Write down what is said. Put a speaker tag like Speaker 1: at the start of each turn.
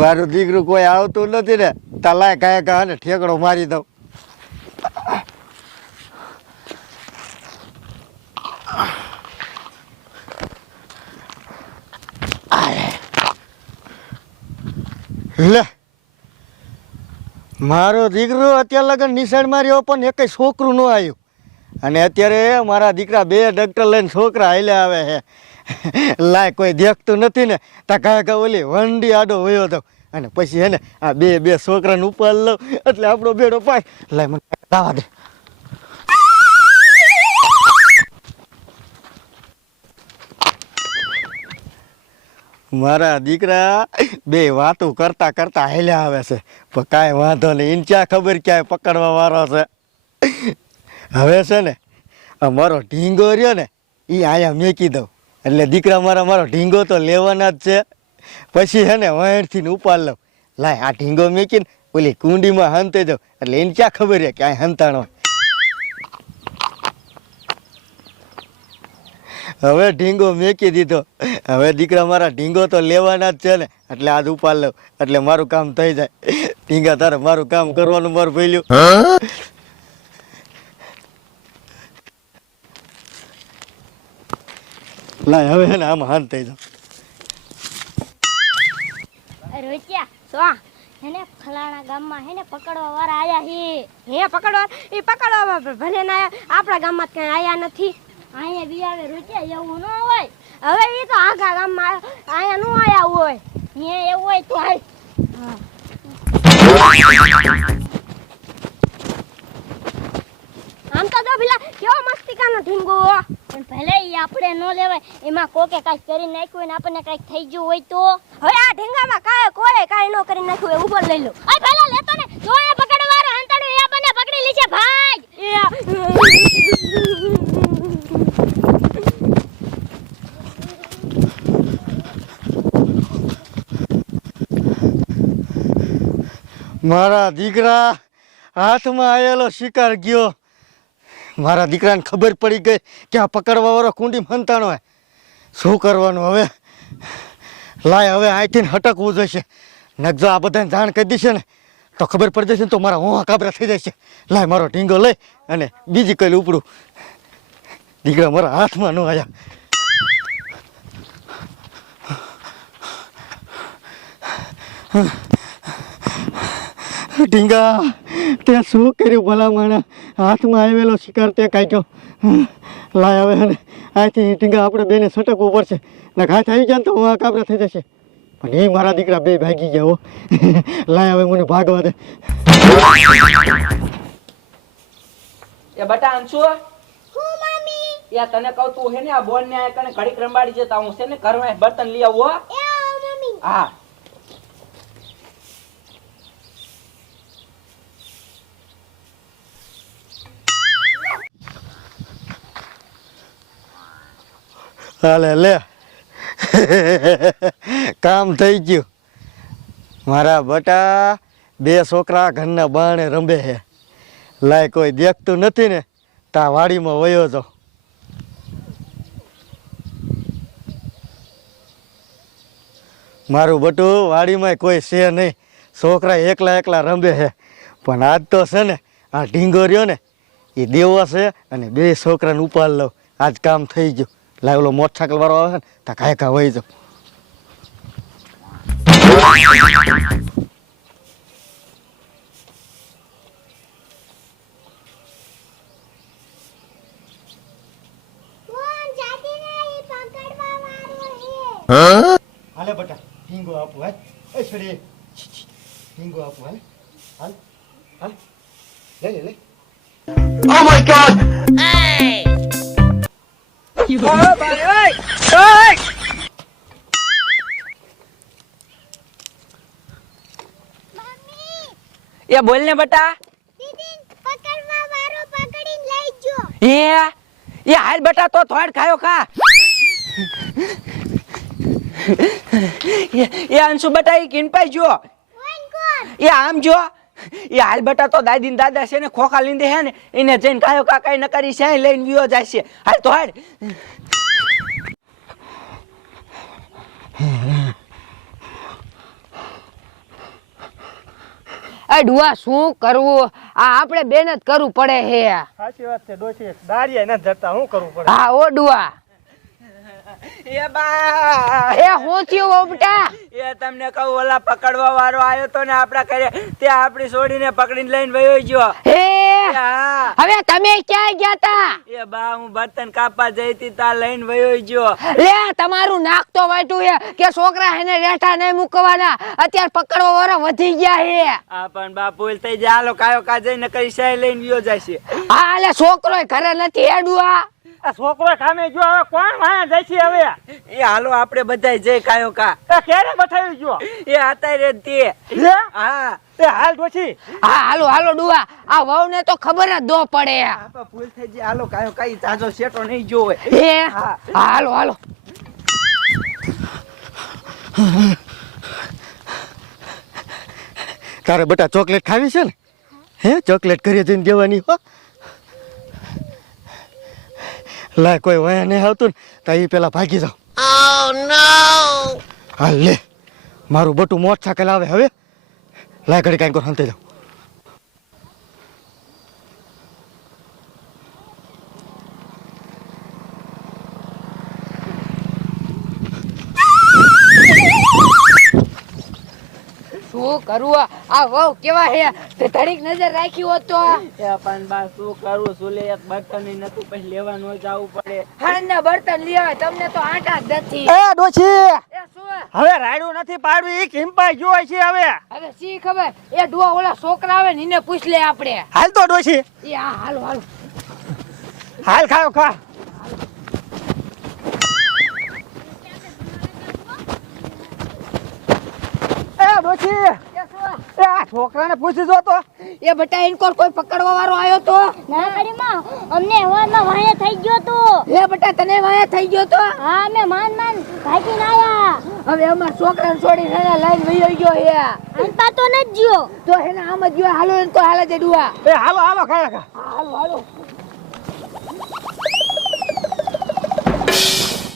Speaker 1: મારું દીકરું કોઈ આવતું નથી ને, તલાય કાંઈ કહે ને ઠેકડો મારી દઉં. લે, મારો દીકરો અત્યારે લગન નિશાળમાં રહ્યો પણ એક છોકરું ન આવ્યું. અને અત્યારે મારા દીકરા બે ડૉક્ટર લઈને છોકરા હાલ્યા આવે છે. લાય કોઈ દેખતું નથી ને, તા કાં કાં ઓલી વંડી આડો વયો તો અને પછી હેને આ બે બે છોકરાને ઉપર લઉં, એટલે આપણો બેડો પાય. લાય મને દાવા દે. મારા દીકરા બે વાતો કરતા કરતા હાલ્યા આવે છે. પણ કાંઈ વાંધો નહીં એને ક્યાં ખબર ક્યાંય પકડવા વાળો છે. હવે છે ને મારો ઢીંગો રહ્યો ને એ અહીંયા મેકી દઉં. એટલે દીકરા મારા મારો ઢીંગો તો લેવાના જ છે. પછી હે ને વહેણથી ઉપાડ લઉં. લાય, આ ઢીંગો મેકીને ઓલી કુંડીમાં હંતે જાઉં. એટલે એને ક્યાં ખબર છે કે આ હંતાણો હવે ઢીંગો મેકી દીધો. હવે દીકરા મારા ઢીંગો તો લેવાના જ છે ને. એટલે આજ ઉપાડ લઉં. એટલે મારું કામ થઈ જાય. ઢીંગા તારે મારું કામ કરવાનું મારું ભઈલું. લાય, હવે ને આમાં હાન થઈ જાવ
Speaker 2: રોચ્યા સો હેને ફલાણા હેને પકડવા વાળા આયા હે.
Speaker 3: ભલે ના આપણા ગામમાં કઈ આયા નથી.
Speaker 2: અહીંયા બી રોચિયા એવું ન હોય.
Speaker 3: હવે એ તો આખા ગામમાં અહીંયા નો આયા હોય.
Speaker 2: હે એવું હોય તો હાલ.
Speaker 3: આમ તો પેલા કેવો મસ્તિકાનો ઢીંગો
Speaker 2: પણ ભલે ઈ આપણે ન લેવાય એમાં કોકે કાંઈક કરી નાખ્યું ને આપણને કાંઈક થઈ ગયું હોય તો.
Speaker 3: હવે આ ઢેંગામાં કાય કોઈ કાંઈ ન કરી નાખ્યું એ ઉપર લઈ લો.
Speaker 2: અરે ભલે લેતો ને. જો એ પકડવા વાળો હંતાડો એ આપણને પકડી લેશે ભાઈ.
Speaker 1: મારા દીકરા હાથમાં આવેલો શિકાર ગયો. મારા દીકરાને ખબર પડી ગઈ કે આ પકડવાવાળો કુંડી મંતાણો હોય શું કરવાનું હવે? લાય, હવે અહીંથી હટકવું જોઈશે. નકજો આ બધાને જાણ કરી દેશે ને, તો ખબર પડી જશે ને તો મારા હોવા કાબરા થઈ જશે. લાય, મારો ઢીંગો લઈ અને બીજી કઈ ઉપડું. દીકરા મારા હાથમાં ન આવ્યા ઢીંગા તે શું કર્યું ભલા માણા હાથમાં આવેલો શિકાર તે કાઢ્યો લાય હવે અને અહીંથી ઢીંગા આપણે બેને સટકવું પડશે. ને ઘાત આવી જાય ને તો હું કાબરા થઈ જશે. પણ એ મારા દીકરા બે ભાગી ગયા હો. લાય હવે મને ભાગવા દે.
Speaker 4: એ બટા અંશુ હું મમ્મી યા તને કહું તું હે ને આ બોન ને આ કણે ઘડીક રંબાડી જતા હું છે ને ઘરમાં બર્તન લઈ આવું હો. હા.
Speaker 1: હાલે, લે. કામ થઈ ગયું. મારા બટા બે છોકરા ઘરના બાણે રમે છે. લાય કોઈ દેખતું નથી ને, તા વાડીમાં વયો જો મારું બટું વાડીમાં કોઈ છે નહીં. છોકરા એકલા એકલા રમે છે. પણ આજ તો છે ને, આ ઢીંગો રહ્યો ને એ દેવો છે અને બે છોકરાને ઉપાડ લઉં. આજ કામ થઈ ગયું. લાવ ઓલો મોટરસાયકલ વાળો આવે ને તા કાંઈ કાંઈ વહી જાઉં. હાલે બટા ઢીંગો આપો હે એ છોડી ઢીંગો આપો હાલ. હાલ હાલ. લે લે લે
Speaker 4: એ બોલ ને બટા.
Speaker 3: પકડવા વાળો પકડીને લઈ ગયો
Speaker 4: એ એ હાલ બટા તો થોડ ખાયો ખા. એ અંશુ બટા એ કિનપાઈ જો એ આમ જો. એ હાલ બટા તો દાદી દાદા છે ને ખોખા લીંદે હે ને એને જઈને કાયો કાકા ન કરી છે લઈને વિયો જાય છે. હાલ તો હાલ.
Speaker 5: ડુઆ શું કરવું? આ આપણે બેન જ કરવું પડે હે.
Speaker 6: સાચી વાત છે ડોશી દારિયા નથી ધરતા શું કરવું પડે?
Speaker 5: હા ઓડવા.
Speaker 4: એ બા!
Speaker 5: એ હું થયું ઓ
Speaker 4: એ તમને કહું ઓલા પકડવા વાળો આવ્યો તો ને આપડા ઘરે તે આપણી છોડીને પકડીને લઈને વયો ગયો.
Speaker 5: હા હવે તમે ક્યાં ગયા તા?
Speaker 4: એ બા હું બર્તન કાપા જઈ હતી તા લઈને વયો ગયો.
Speaker 5: લે તમારું નાક તો વાટ્યું હે કે છોકરા એને રેઠા નહીં મૂકવાના. અત્યારે પકડવા વાળા વધી ગયા હે.
Speaker 4: આ પણ બા ભૂલ થઈ જાય. હાલો કાયો કા જઈને કઈ સાય લઈને ગયો છે
Speaker 5: હા એટલે છોકરો ઘરે નથી એડું
Speaker 6: આ છોકરો સામે જો હવે કોણ વાયા જાય છે હવે?
Speaker 4: એ હાલો આપણે બધા જઈ કાયો કા.
Speaker 6: એ ક્યારે બતાવી જો?
Speaker 4: એ હતા રે તે. હા?
Speaker 6: એ હાલ ડોશી
Speaker 5: હા હાલો હાલો ડુઆ. આ વહુ ને તો ખબર જ દો પડે.
Speaker 4: આપા ભૂલ થઈ જાય હાલો કાયો કાઈ તાજો શેટો નહીં જોવે
Speaker 5: હે?
Speaker 4: હા.
Speaker 5: હા હાલો હાલો.
Speaker 1: તારે બટા ચોકલેટ ખાવી છે ને? હે? ચોકલેટ કરી જઈને દેવાની હો? લાય કોઈ વયા નહીં આવતું ને તો એ પેલા ભાગી જાવ હા લે. મારું બટું મોટરસાયકલ આવે હવે. લાય ઘડી કાંઈ હંતે જાવ
Speaker 5: શું કરવું આ? વહુ કેવા હે? તે ઘડીક નજર રાખી હોત તો
Speaker 4: એ પણ બા શું કરું? સુલે એક બર્તન નતું પછી લેવાનું જવું પડે.
Speaker 5: હાંજના બર્તન લેવા તમને તો આટા જ નથી.
Speaker 6: એ ડોશી!
Speaker 5: એ શું?
Speaker 6: હવે રાડું નથી પાડવી ઈ કિંપાઈ ગયો છે હવે.
Speaker 5: હવે સી ખબર? એ ડુઆ ઓલા છોકરા આવે ને એને પૂછ લે આપણે.
Speaker 6: હાલ તો ડોશી.
Speaker 5: એ હા હાલો હાલો.
Speaker 6: હાલ ખાવ ખા. એ ડોશી
Speaker 5: એ
Speaker 6: આ છોકરાને પૂછી જો તો.
Speaker 5: એ બટા ઇનકોર કોઈ પકડવા વાળો આવ્યો તો?
Speaker 2: ના અમને હવામાં વાયા થઈ ગયો તો.
Speaker 5: એ બટા તને વાયા થઈ ગયો તો?
Speaker 2: હા અમે માન માન ભાગીને આયા.
Speaker 5: હવે અમાર છોકરાને છોડીને એને લઈને વયો ગયો હે.
Speaker 2: અનપા તો નથી જ્યો
Speaker 5: તો એને આમ જ ગયો હાલો એને તો હાલે છે ડુઆ
Speaker 6: એ હાલો હાલો ખાયા ખા
Speaker 5: હાલો હાલો.